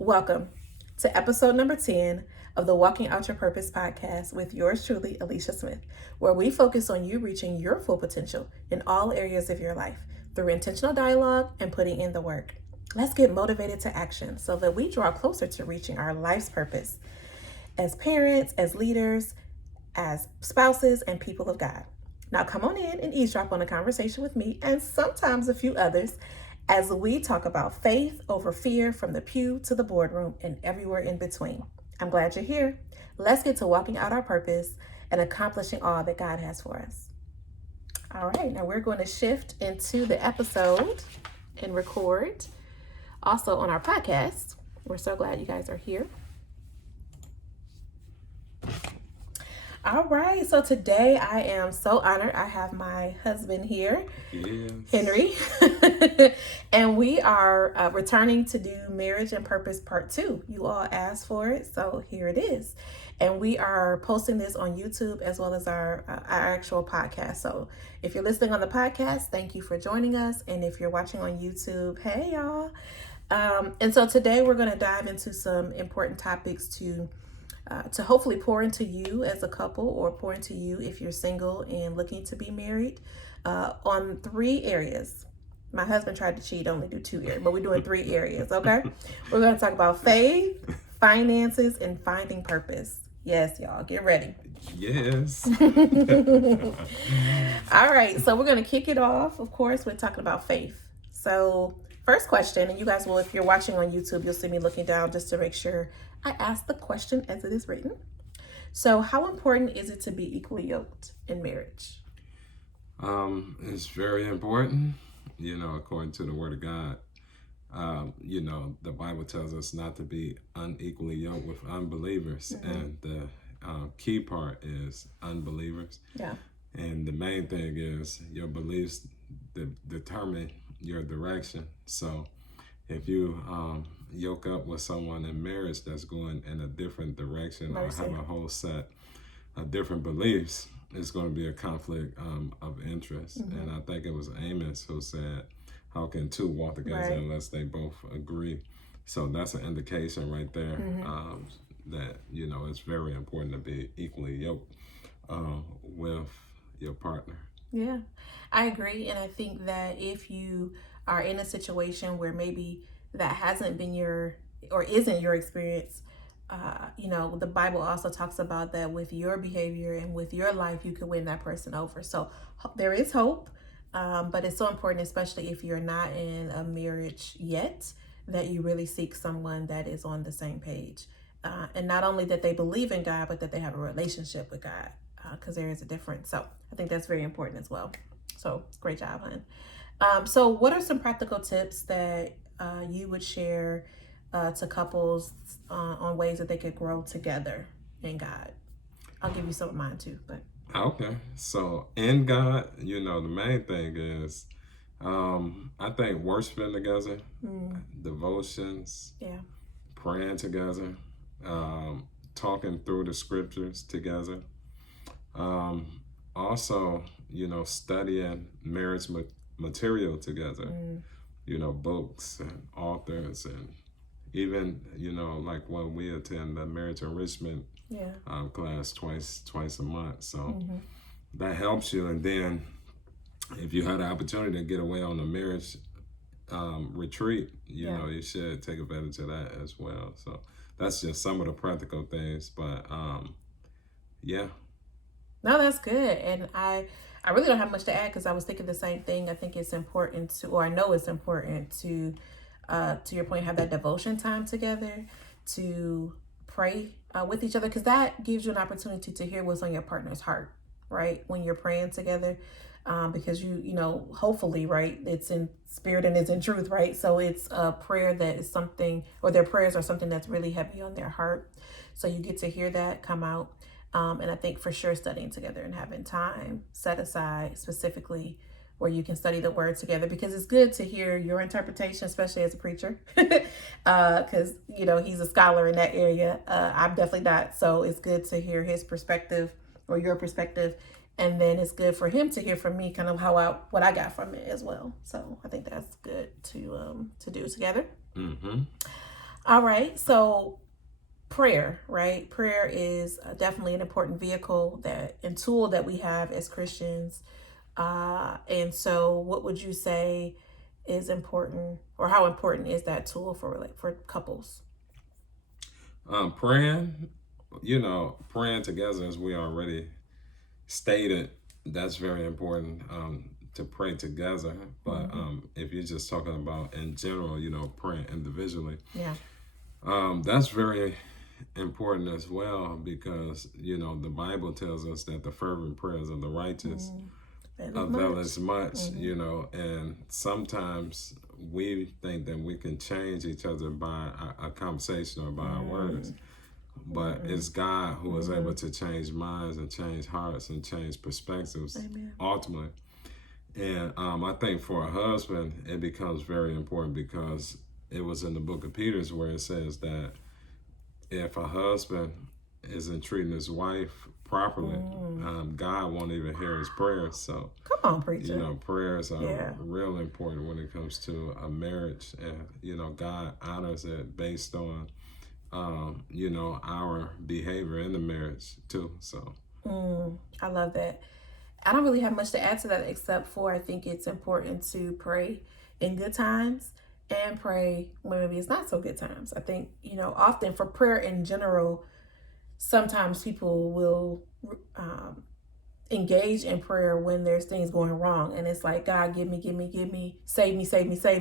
Welcome to episode number 10 of the Walking Out Your Purpose podcast with yours truly, Alicia Smith, where we focus on you reaching your full potential in all areas of your life through intentional dialogue and putting in the work. Let's get motivated to action so that we draw closer to reaching our life's purpose as parents, as leaders, as spouses, and people of God. Now come on in and eavesdrop on a conversation with me and sometimes a few others as we talk about faith over fear from the pew to the boardroom and everywhere in between. I'm glad you're here. Let's get to walking out our purpose and accomplishing all that God has for us. All right, now we're going to shift into the episode and record also on our podcast. We're so glad you guys are here. All right, so today I am so honored. I have my husband here, Yes. Henry, and we are returning to do Marriage and Purpose Part 2. You all asked for it, so here it is. And we are posting this on YouTube as well as our actual podcast. So if you're listening on the podcast, thank you for joining us. And if you're watching on YouTube, hey y'all. And so today we're going to dive into some important topics to hopefully pour into you as a couple or pour into you if you're single and looking to be married on 3 areas. My husband tried to cheat, only do 2 areas, but we're doing 3 areas, okay? We're going to talk about faith, finances, and finding purpose. Yes, y'all, get ready. Yes. All right, so we're going to kick it off, of course, with talking about faith. So first question, and you guys will, if you're watching on YouTube, you'll see me looking down just to make sure I ask the question as it is written. So how important is it to be equally yoked in marriage? It's very important, according to the Word of God. The Bible tells us not to be unequally yoked with unbelievers. Mm-hmm. And the key part is unbelievers. Yeah. And the main thing is your beliefs determine your direction. So if you yoke up with someone in marriage that's going in a different direction or have a whole set of different beliefs, it's going to be a conflict of interest. Mm-hmm. And I think it was Amos who said, how can 2 walk together unless they both agree? So that's an indication right there. Mm-hmm. That, it's very important to be equally yoked with your partner. Yeah, I agree. And I think that if you are in a situation where maybe that hasn't been isn't your experience, the Bible also talks about that with your behavior and with your life, you can win that person over. So there is hope, but it's so important, especially if you're not in a marriage yet, that you really seek someone that is on the same page. And not only that they believe in God, but that they have a relationship with God, because there is a difference. So I think that's very important as well. So great job, hon. So what are some practical tips that you would share to couples on ways that they could grow together in God? I'll give you some of mine too. But okay, so in God, the main thing is, I think worshiping together, devotions, praying together, talking through the scriptures together. Also, studying marriage material together, books and authors, and even, like when we attend the marriage enrichment class twice a month. So that helps you. And then if you had the opportunity to get away on a marriage retreat, you should take advantage of that as well. So that's just some of the practical things, but No, that's good. And I really don't have much to add because I was thinking the same thing. I think it's important to, or I know it's important to your point, have that devotion time together, to pray with each other, because that gives you an opportunity to hear what's on your partner's heart, right? When you're praying together, because hopefully, right, it's in spirit and it's in truth, right? So it's a prayer that is something, or their prayers are something that's really heavy on their heart. So you get to hear that come out. And I think for sure studying together and having time set aside specifically where you can study the word together, because it's good to hear your interpretation, especially as a preacher, because, he's a scholar in that area. I'm definitely not. So it's good to hear his perspective or your perspective. And then it's good for him to hear from me kind of what I got from it as well. So I think that's good to do together. Mm-hmm. All right. So prayer, right? Prayer is definitely an important vehicle that and tool that we have as Christians. And so, what would you say is important, or how important is that tool for couples? Praying, praying together, as we already stated, that's very important, to pray together. But if you're just talking about in general, praying individually, Yeah. that's very important as well, because the Bible tells us that the fervent prayers of the righteous avail as much. And sometimes we think that we can change each other by a conversation or by our words, but it's God who is able to change minds and change hearts and change perspectives. Amen. Ultimately. And I think for a husband, it becomes very important, because it was in the book of Peter's where it says that if a husband isn't treating his wife properly, God won't even hear his prayers. So, Come on, preacher. prayers are real important when it comes to a marriage. And, God honors it based on, our behavior in the marriage too. So, I love that. I don't really have much to add to that, except for I think it's important to pray in good times and pray when maybe it's not so good times. I think, often for prayer in general, sometimes people will engage in prayer when there's things going wrong. And it's like, God, give me, save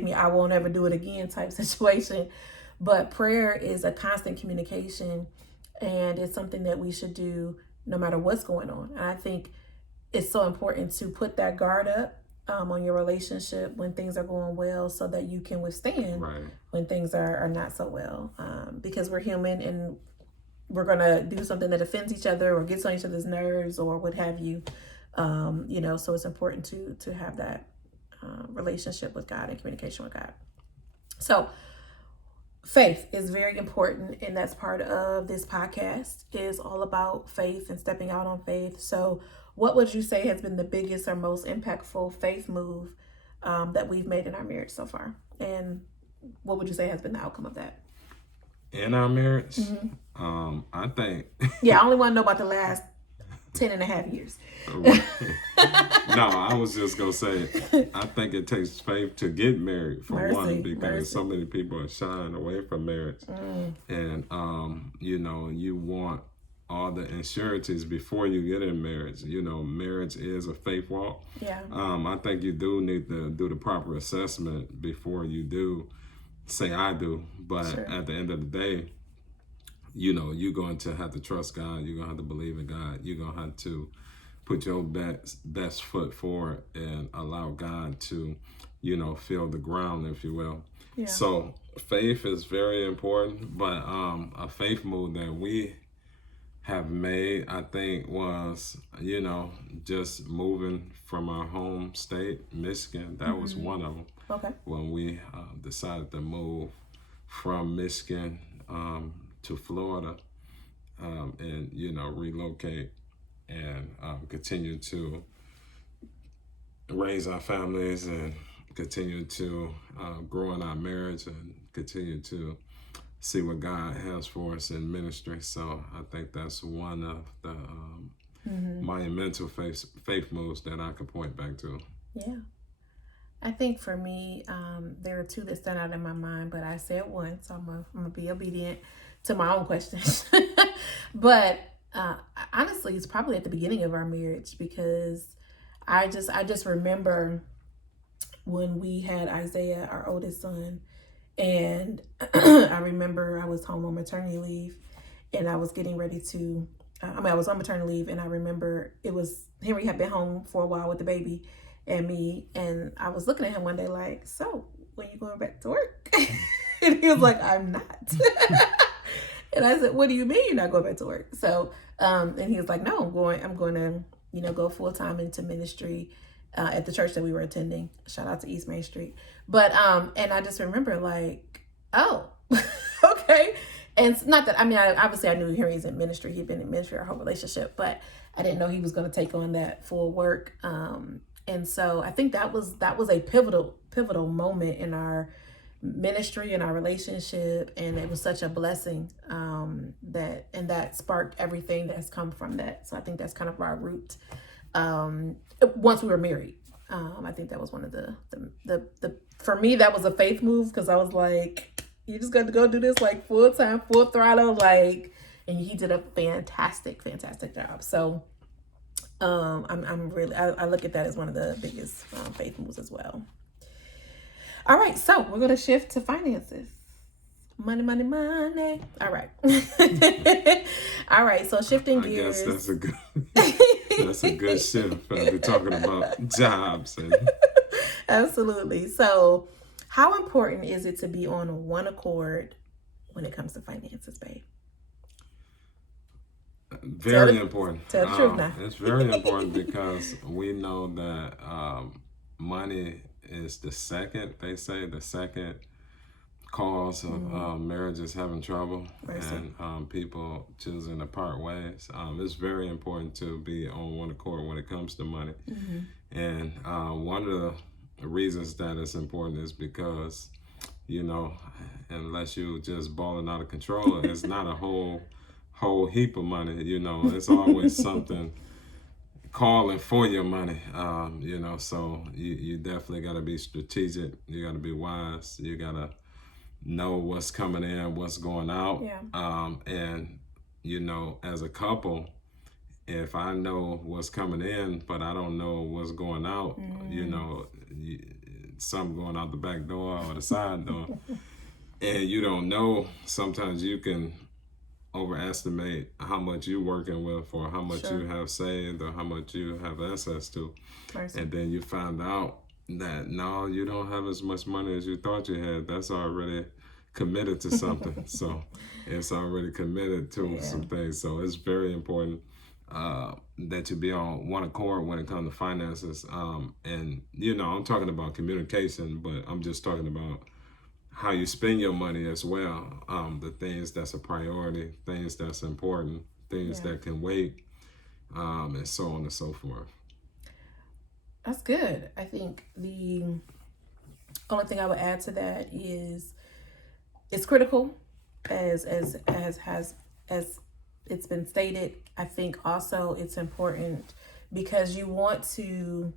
me. I won't ever do it again type situation. But prayer is a constant communication, and it's something that we should do no matter what's going on. And I think it's so important to put that guard up on your relationship when things are going well, so that you can withstand when things are not so well. Because we're human, and we're going to do something that offends each other or gets on each other's nerves or what have you. So it's important to have that relationship with God and communication with God. So faith is very important, and that's part of this podcast. It is all about faith and stepping out on faith. So what would you say has been the biggest or most impactful faith move that we've made in our marriage so far? And what would you say has been the outcome of that? In our marriage, I think... Yeah, I only want to know about the last 10 and a half years. No, I was just going to say, I think it takes faith to get married, for one, because so many people are shying away from marriage. And, you want all the insurances before you get in marriage. Marriage is a faith walk. Yeah. I think you do need to do the proper assessment before you do say I do. But at the end of the day, you're going to have to trust God. You're going to have to believe in God. You're going to have to put your best foot forward and allow God to, feel the ground, if you will. Yeah. So faith is very important. But a faith move that we have made, I think, was, just moving from our home state, Michigan. That was one of them. Okay. When we decided to move from Michigan to Florida, and relocate and continue to raise our families and continue to grow in our marriage and continue to see what God has for us in ministry. So I think that's one of the monumental faith moves that I could point back to. Yeah. I think for me, there are two that stand out in my mind, but I said one, so I'm gonna be obedient to my own questions. But honestly, it's probably at the beginning of our marriage, because I just remember when we had Isaiah, our oldest son, and I remember I was home on maternity leave, and I was getting ready to. I was on maternity leave, and I remember Henry had been home for a while with the baby and me, and I was looking at him one day like, so when you going back to work? And he was like, I'm not. And I said, what do you mean you're not going back to work? So and he was like, no, I'm going to go full time into ministry at the church that we were attending. Shout out to East Main Street. But and I just remember like, oh, okay. And it's not that, obviously I knew Henry's in ministry. He'd been in ministry our whole relationship, but I didn't know he was going to take on that full work. And so I think that was a pivotal moment in our ministry and our relationship, and it was such a blessing, that sparked everything that's come from that. So I think that's kind of our root. Once we were married, I think that was one of the for me, that was a faith move, because I was like, you just got to go do this like full time, full throttle, like, and he did a fantastic job. So I'm really, I look at that as one of the biggest faith moves as well. All right, so we're going to shift to finances. Money. All right. All right, so shifting gears. I guess that's a good shift. We're talking about jobs. Absolutely. So how important is it to be on one accord when it comes to finances, babe? Very important. Tell the truth now. It's very important because we know that money is the second cause of marriages having trouble, and people choosing to part ways. It's very important to be on one accord when it comes to money. And one of the reasons that it's important is because, unless you just balling out of control, it's not a whole heap of money. It's always something calling for your money. So you definitely got to be strategic. You got to be wise. You got to know what's coming in, what's going out. And as a couple, if I know what's coming in but I don't know what's going out, something going out the back door or the side door, and you don't know, sometimes you can overestimate how much you're working with, or how much you have saved, or how much you have access to. And then you find out that no, you don't have as much money as you thought you had. That's already committed to something. So it's already committed to some things. So it's very important that you be on one accord when it comes to finances. And I'm talking about communication, but I'm just talking about how you spend your money as well. The things that's a priority, things that's important, things that can wait, and so on and so forth. That's good. I think the only thing I would add to that is it's critical, as it's been stated. I think also it's important because you want to,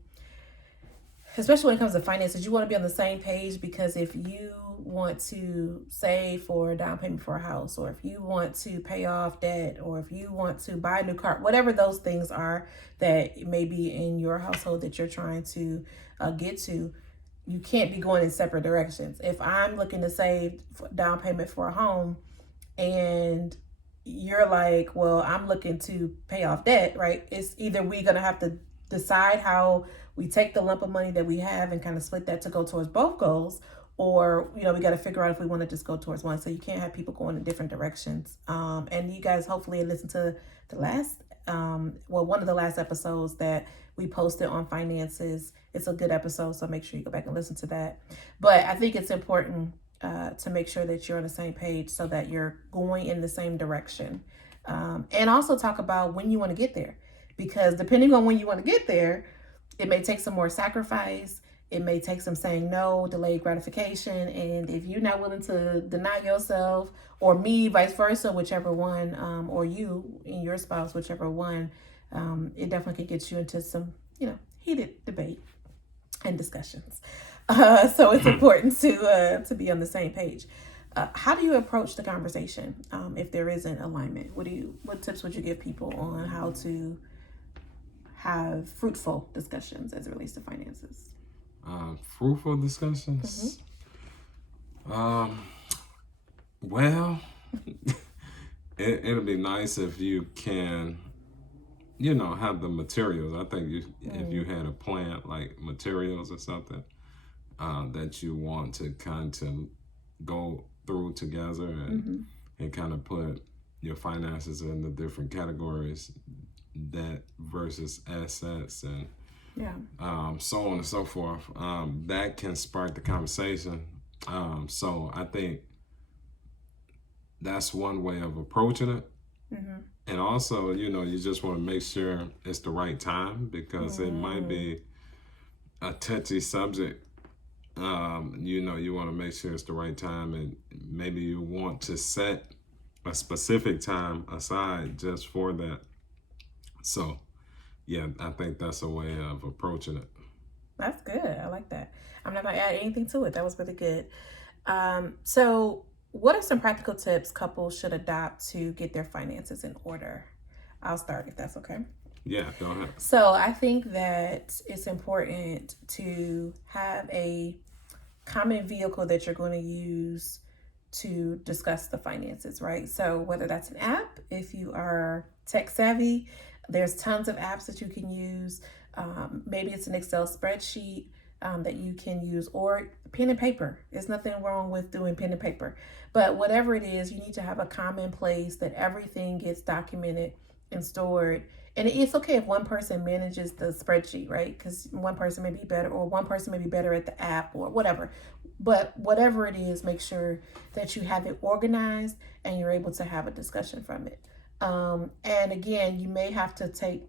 especially when it comes to finances, you want to be on the same page, because if you want to save for a down payment for a house, or if you want to pay off debt, or if you want to buy a new car, whatever those things are that may be in your household that you're trying to get to, you can't be going in separate directions. If I'm looking to save down payment for a home and you're like, well, I'm looking to pay off debt, right? It's either we're going to have to decide how we take the lump of money that we have and kind of split that to go towards both goals, or we got to figure out if we want to just go towards one. So you can't have people going in different directions. And you guys hopefully listened to the last one of the last episodes that we posted on finances. It's a good episode, so make sure you go back and listen to that. But I think it's important to make sure that you're on the same page so that you're going in the same direction. And also talk about when you want to get there, because depending on when you want to get there, it may take some more sacrifice. It may take some saying no, delayed gratification. And if you're not willing to deny yourself, or me, vice versa, whichever one, or you and your spouse, whichever one, it definitely can get you into some, heated debate and discussions. So it's important to be on the same page. How do you approach the conversation if there isn't alignment? What tips would you give people on how to have fruitful discussions as it relates to finances? Fruitful discussions? Well, it'll be nice if you can, have the materials. I think if you had a plan, like materials or something, that you want to kind of go through together and kind of put your finances in the different categories, debt versus assets, and so on and so forth, that can spark the conversation. So I think that's one way of approaching it. And also, you just want to make sure it's the right time, because it might be a touchy subject You want to make sure it's the right time, and maybe you want to set a specific time aside just for that. So, yeah, I think that's a way of approaching it. That's good. I like that. I'm not going to add anything to it. That was really good. So, what are some practical tips couples should adopt to get their finances in order? I'll start if that's okay. Yeah, go ahead. So, I think that it's important to have a common vehicle that you're going to use to discuss the finances, right? So, whether that's an app, if you are tech savvy, there's tons of apps that you can use. Maybe it's an Excel spreadsheet that you can use, or pen and paper. There's nothing wrong with doing pen and paper. But whatever it is, you need to have a common place that everything gets documented and stored. And it's okay if one person manages the spreadsheet, right? Because one person may be better, or one person may be better at the app, or whatever. But whatever it is, make sure that you have it organized and you're able to have a discussion from it. And again, you may have to take,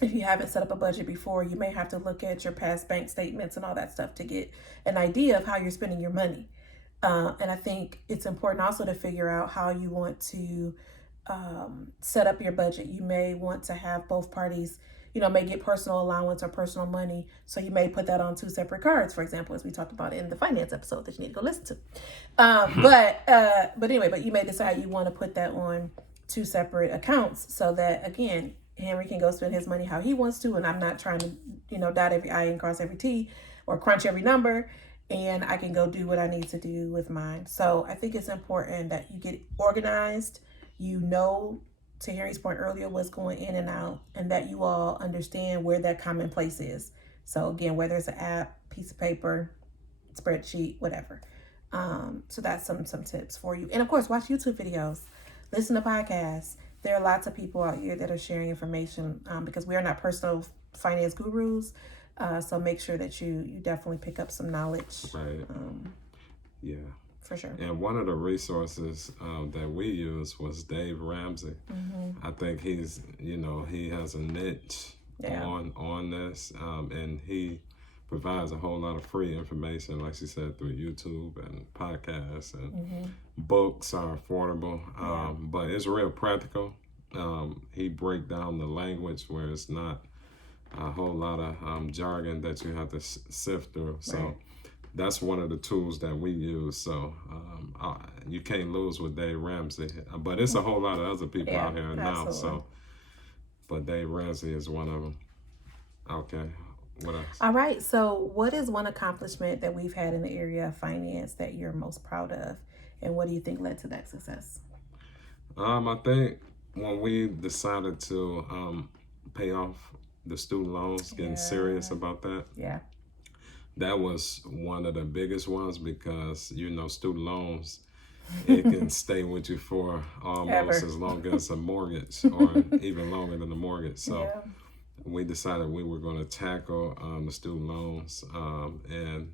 if you haven't set up a budget before, you may have to look at your past bank statements and all that stuff to get an idea of how you're spending your money. And I think it's important also to figure out how you want to set up your budget. You may want to have both parties, may get personal allowance or personal money. So you may put that on two separate cards, for example, as we talked about in the finance episode that you need to go listen to. But anyway, but you may decide you want to put that on two separate accounts so that, again, Henry can go spend his money how he wants to, and I'm not trying to, dot every I and cross every T or crunch every number, and I can go do what I need to do with mine. So I think it's important that you get organized, to Henry's point earlier, what's going in and out, and that you all understand where that common place is. So again, whether it's an app, piece of paper, spreadsheet, whatever. So that's some tips for you. And of course, watch YouTube videos, listen to podcasts. There are lots of people out here that are sharing information because we are not personal finance gurus. So make sure that you definitely pick up some knowledge. Right. Yeah. For sure. And one of the resources that we used was Dave Ramsey. Mm-hmm. I think he's, he has a niche on this, and he provides a whole lot of free information, like she said, through YouTube and podcasts, and books are affordable, but it's real practical. He break down the language where it's not a whole lot of jargon that you have to sift through. So. Right. That's one of the tools that we use. So you can't lose with Dave Ramsey. But it's a whole lot of other people out here now. So, but Dave Ramsey is one of them. Okay. What else? All right. So what is one accomplishment that we've had in the area of finance that you're most proud of? And what do you think led to that success? I think when we decided to pay off the student loans, getting serious about that. Yeah. That was one of the biggest ones because, student loans, it can stay with you for almost as long as a mortgage or even longer than a mortgage. So we decided we were going to tackle the student loans. And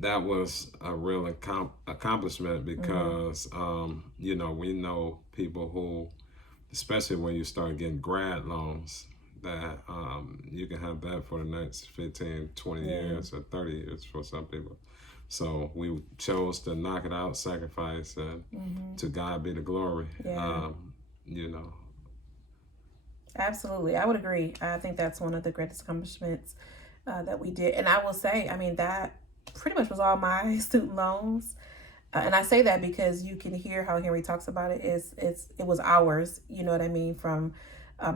that was a real accomplishment because, we know people who, especially when you start getting grad loans, that you can have that for the next 15, 20 years or 30 years for some people. So we chose to knock it out, sacrifice, and to God be the glory. Absolutely. I would agree. I think that's one of the greatest accomplishments that we did. And I will say, that pretty much was all my student loans. And I say that because you can hear how Henry talks about it. It was ours, you know what I mean, from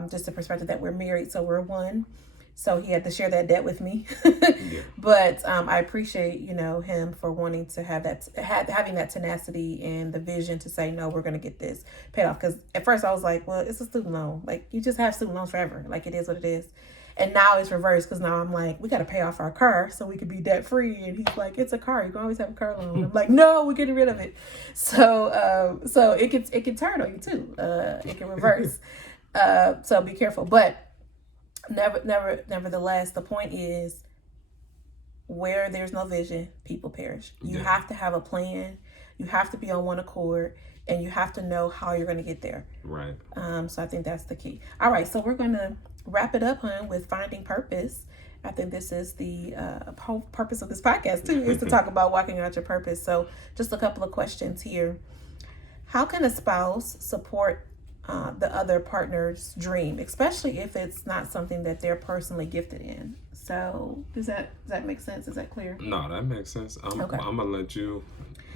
just the perspective that we're married, so we're one. So he had to share that debt with me. But I appreciate, him for wanting to have having that tenacity and the vision to say, no, we're going to get this paid off. Because at first I was like, well, it's a student loan. Like, you just have student loans forever. Like, it is what it is. And now it's reversed because now I'm like, we got to pay off our car so we could be debt free. And he's like, it's a car. You can always have a car loan. I'm like, no, we're getting rid of it. So it can turn on you too. It can reverse. So be careful. But nevertheless, the point is, where there's no vision, people perish. You have to have a plan. You have to be on one accord, and you have to know how you're going to get there. Right. So I think that's the key. All right. So we're going to wrap it up, with finding purpose. I think this is the whole purpose of this podcast too, is to talk about walking out your purpose. So just a couple of questions here. How can a spouse support the other partner's dream, especially if it's not something that they're personally gifted in? So does that make sense? Is that clear? No, that makes sense. Okay. I'm gonna let you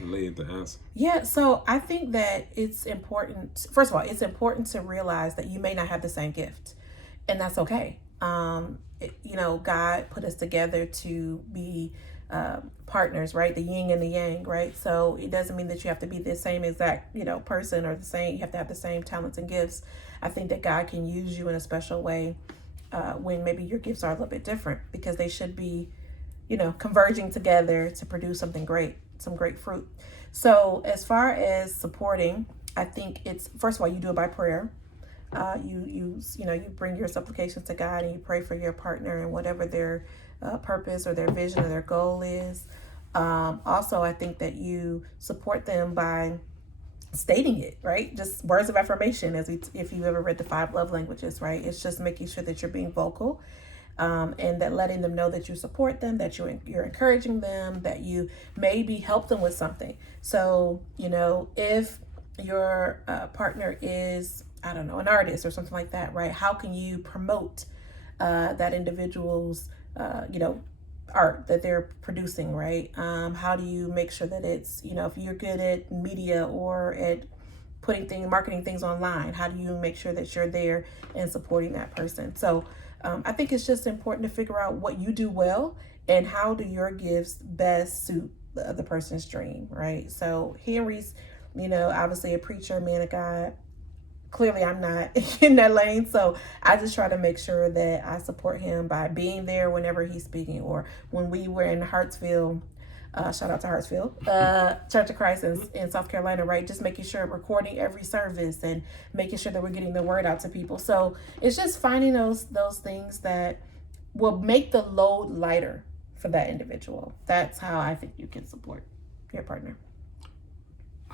lead the answer. Yeah, so I think that it's important. First of all, it's important to realize that you may not have the same gift, and that's okay. God put us together to be partners, right? The yin and the yang, right? So it doesn't mean that you have to be the same exact, person or the same. You have to have the same talents and gifts. I think that God can use you in a special way when maybe your gifts are a little bit different, because they should be, converging together to produce something great, some great fruit. So as far as supporting, I think it's, first of all, you do it by prayer. You bring your supplications to God and you pray for your partner and whatever their purpose or their vision or their goal is. Also, I think that you support them by stating it, right? Just words of affirmation, if you've ever read the 5 love languages, right? It's just making sure that you're being vocal, and that letting them know that you support them, that you're encouraging them, that you maybe help them with something. So, if your partner is, I don't know, an artist or something like that, right? How can you promote that individual's, art that they're producing, right? How do you make sure that it's, if you're good at media or at marketing things online, how do you make sure that you're there and supporting that person? So I think it's just important to figure out what you do well and how do your gifts best suit the other person's dream, right? So Henry's, obviously a preacher, man of God. Clearly I'm not in that lane, so I just try to make sure that I support him by being there whenever he's speaking. Or when we were in Hartsville, shout out to Hartsville, Church of Christ in South Carolina, right? Just making sure recording every service and making sure that we're getting the word out to people. So it's just finding those things that will make the load lighter for that individual. That's how I think you can support your partner.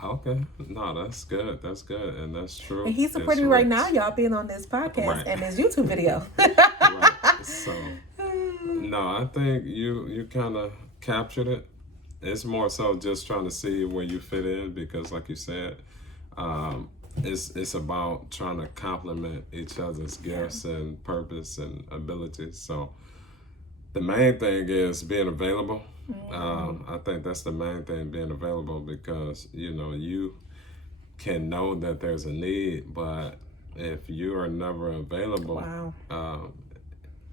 Okay, no, that's good. That's good, and that's true. And he's supporting me right now, y'all, being on this podcast Right. and this YouTube video. Right. So, no, I think you kind of captured it. It's more so just trying to see where you fit in, because, like you said, it's about trying to complement each other's gifts and purpose and abilities. So, the main thing is being available. I think that's the main thing, being available, because you can know that there's a need, but if you are never available,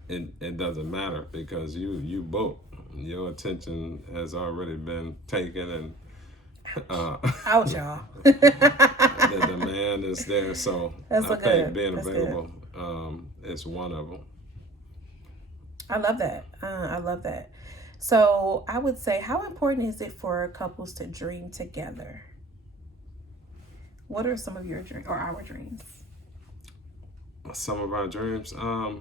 it doesn't matter, because you book, your attention has already been taken, and ouch, y'all. the demand is there. So I think being available is one of them. I love that. I love that. So I would say, how important is it for couples to dream together? What are some of your dreams or our dreams? Some of our dreams, I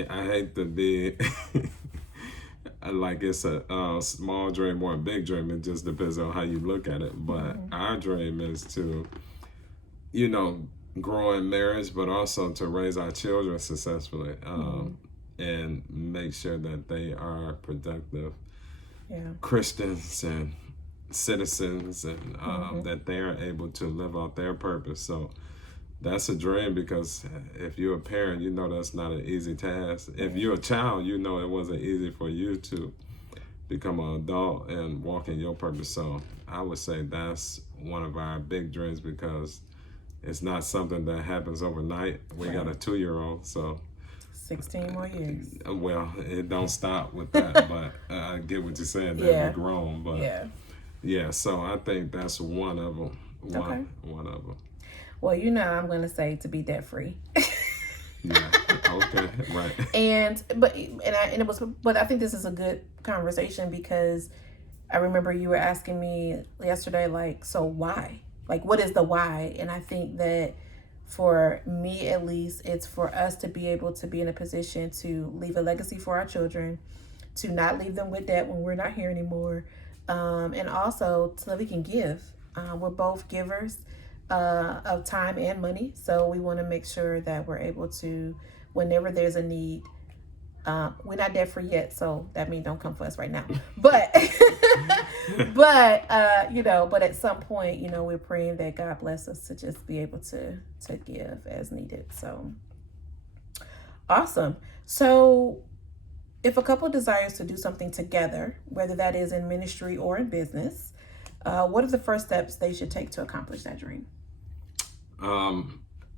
hate to be like it's a small dream or a big dream. It just depends on how you look at it. But our dream is to, grow in marriage, but also to raise our children successfully. And make sure that they are productive Christians and citizens, and that they are able to live out their purpose. So that's a dream, because if you're a parent, that's not an easy task. If you're a child, it wasn't easy for you to become an adult and walk in your purpose. So I would say that's one of our big dreams, because it's not something that happens overnight. We got a 2-year-old, so 16 more years. Well, it don't stop with that, but I get what you're saying. They're grown, but so I think that's one of them. One of them. Well, I'm going to say to be debt free. Yeah. Okay. Right. But I think this is a good conversation, because I remember you were asking me yesterday, like, so why? Like, what is the why? And I think that for me, at least, it's for us to be able to be in a position to leave a legacy for our children, to not leave them with debt when we're not here anymore, and also so that we can give. We're both givers of time and money, so we want to make sure that we're able to whenever there's a need. We're not debt free yet, so that means don't come for us right now. But but at some point, we're praying that God bless us to just be able to give as needed. So awesome. So if a couple desires to do something together, whether that is in ministry or in business, what are the first steps they should take to accomplish that dream?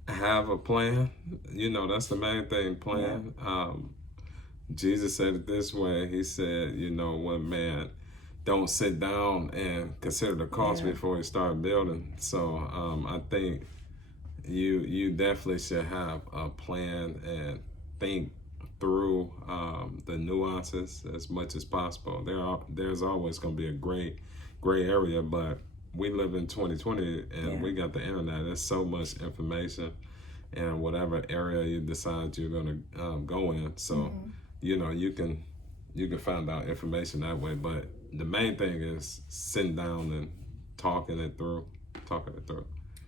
Have a plan. That's the main thing, plan. Yeah. Jesus said it this way. He said, one man don't sit down and consider the cost before you start building. So I think you definitely should have a plan and think through the nuances as much as possible. There's always going to be a gray area, but we live in 2020 and we got the internet. There's so much information in whatever area you decide you're going to go in. So you can find out information that way. But the main thing is sitting down and talking it through.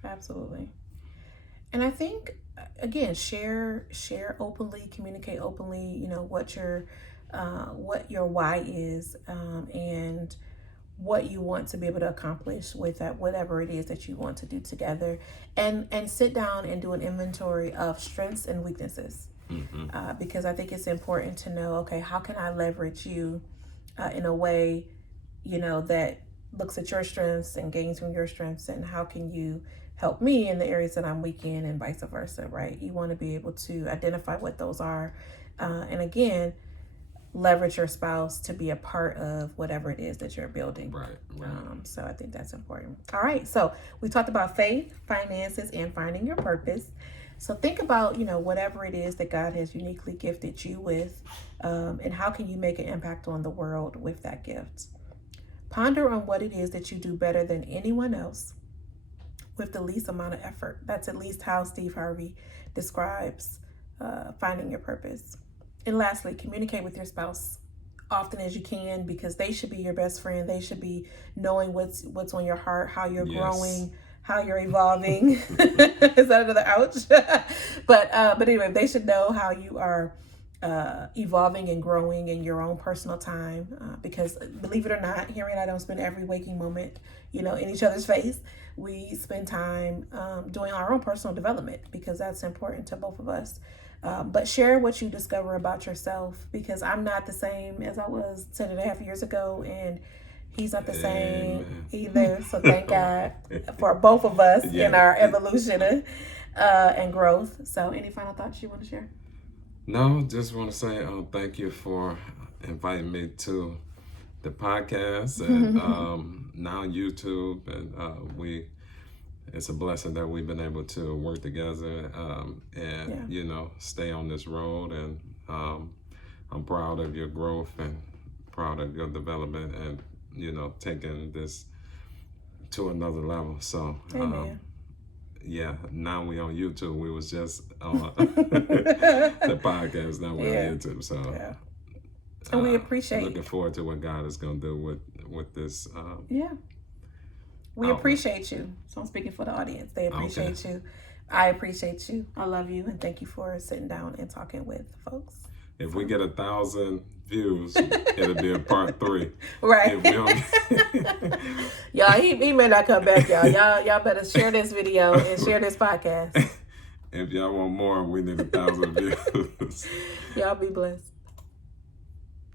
Absolutely. And I think, again, share openly, communicate openly, what your why is, and what you want to be able to accomplish with that, whatever it is that you want to do together, and sit down and do an inventory of strengths and weaknesses. Because I think it's important to know, okay, how can I leverage you in a way, that looks at your strengths and gains from your strengths, and how can you help me in the areas that I'm weak in, and vice versa, right? You want to be able to identify what those are, and again, leverage your spouse to be a part of whatever it is that you're building. Right. So I think that's important. All right. So we talked about faith, finances, and finding your purpose. So think about, whatever it is that God has uniquely gifted you with, and how can you make an impact on the world with that gift? Ponder on what it is that you do better than anyone else with the least amount of effort. That's at least how Steve Harvey describes finding your purpose. And lastly, communicate with your spouse often as you can, because they should be your best friend. They should be knowing what's on your heart, how you're growing, how you're evolving. Is that another ouch? But anyway, they should know how you are evolving and growing in your own personal time. Because believe it or not, Henry and I don't spend every waking moment, in each other's face. We spend time doing our own personal development, because that's important to both of us. But share what you discover about yourself, because I'm not the same as I was 10 and a half years ago, and he's not the same either. So thank God for both of us in our evolution and growth. So any final thoughts you want to share? No, just want to say thank you for inviting me to the podcast and now YouTube, and it's a blessing that we've been able to work together and stay on this road, and I'm proud of your growth and proud of your development, and taking this to another level. So now we on YouTube. We was just on the podcast, now we're on YouTube. So and we appreciate, looking forward to what God is going to do with this. We appreciate you. So I'm speaking for the audience. They appreciate you. I appreciate you. I love you. And thank you for sitting down and talking with folks. If we get 1,000 views, it'll be a part 3. Right. Y'all, he may not come back, y'all. Y'all better share this video and share this podcast. If y'all want more, we need 1,000 views. Y'all be blessed.